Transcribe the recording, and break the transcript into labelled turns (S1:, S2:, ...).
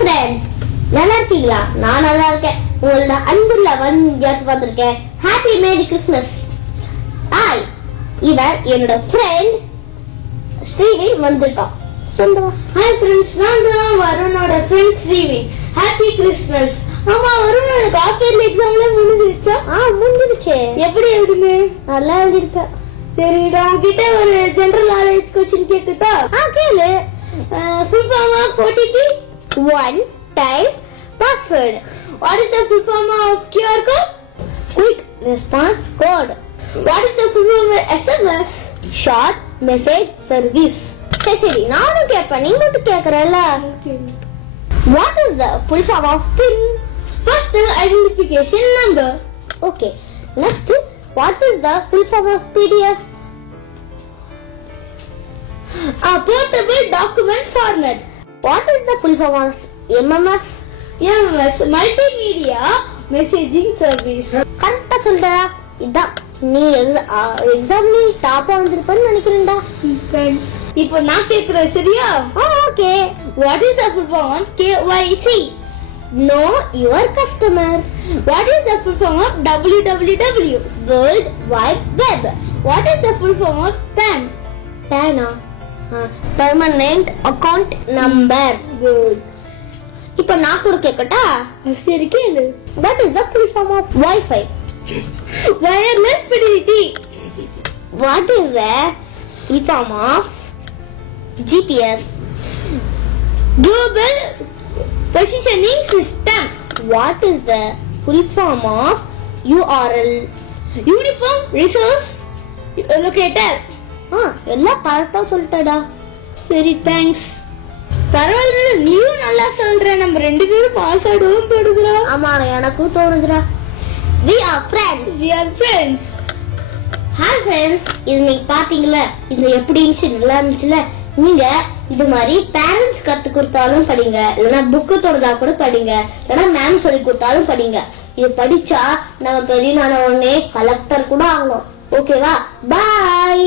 S1: Friends நல்லா இருக்கீங்களா? நான் நல்லா இருக்கேன். உங்களோட அன்புள்ள இயர்ஸ் வந்திருக்கேன். ஹாப்பி மேரி கிறிஸ்மஸ் ஆய் இவன் என்னோட ஃப்ரெண்ட் ஸ்ரீவின் வந்திருக்கான். சொல்லுவா
S2: ஹாய் ஃப்ரெண்ட்ஸ் நான் தான் வருணோட ஃப்ரெண்ட் ஸ்ரீவி ஹாப்பி கிறிஸ்மஸ் ஆமா வருணோட காஃபி எக்ஸாம்ல முடிஞ்சிருச்சா?
S1: ஆ முடிஞ்சிருச்சே.
S2: எப்படி எழுதுங்க
S1: நல்லா எழுதிருக்கேன்
S2: சரி நான் உங்ககிட்ட ஒரு ஜெனரல் நாலேஜ் கொஸ்டின் கேட்கட்டா
S1: ஆ கேளு.
S2: Full form of OTP
S1: one type password
S2: what is the full form of QR code
S1: quick response code
S2: what is the full form of SMS
S1: short message service சரி சரி நானும் கேட்பேன். நீ மட்டும் கேட்கறல்ல? What is the full form of PIN
S2: personal identification number
S1: okay next what is the full form of PDF
S2: a portable document
S1: what is the full form of MMS
S2: MMS multimedia messaging service
S1: கரெக்டா சொல்றா இதான் நீ exam நீ டாப்பா வந்திருப்பன்னு நினைக்கிறேன்டா
S2: Thanks. இப்போ நான் கேக்குறேன் சரியா
S1: okay
S2: What is the full form of KYC?
S1: Know your customer
S2: What is the full form of WWW?
S1: World wide web
S2: What is the full form of PAN?
S1: பேனா பெர்மனன்ட் அக்கவுண்ட் நம்பர்
S2: Good.
S1: இப்போ நான் கூட கேட்கட்டா
S2: சரி கேளு
S1: what is the full form of wifi
S2: Wireless fidelity.
S1: What is the full form of GPS
S2: Global positioning system.
S1: What is the full form of URL
S2: Uniform resource locator.
S1: ஆ எல்லாம் கரெக்டா சொல்லிட்டடா.
S2: சரி தேங்க்ஸ் பரவாயில்ல நீயும் நல்லா சொல்ற. நம்ம ரெண்டு பேரும் பாஸ் ஆடுவோம் போடுகிறா
S1: ஆமா எனக்கும் தோணுதுடா. We are friends
S2: We are friends.
S1: Hi friends இது நீங்க பாத்தீங்களா? இது எப்படி இருந்துச்சு நல்லா இருந்துச்சுல? நீங்க இது மாதிரி பேரண்ட்ஸ் கத்து கொடுத்தாலும் படிங்க. இல்லைன்னா புக்கு தொடர்ந்தா கூட படிங்க. இல்லைன்னா மேம் சொல்லி கொடுத்தாலும் படிங்க. இது படிச்சா நம்ம பெரிய நான உடனே கலெக்டர் கூட ஆகணும் ஓகேவா பாய்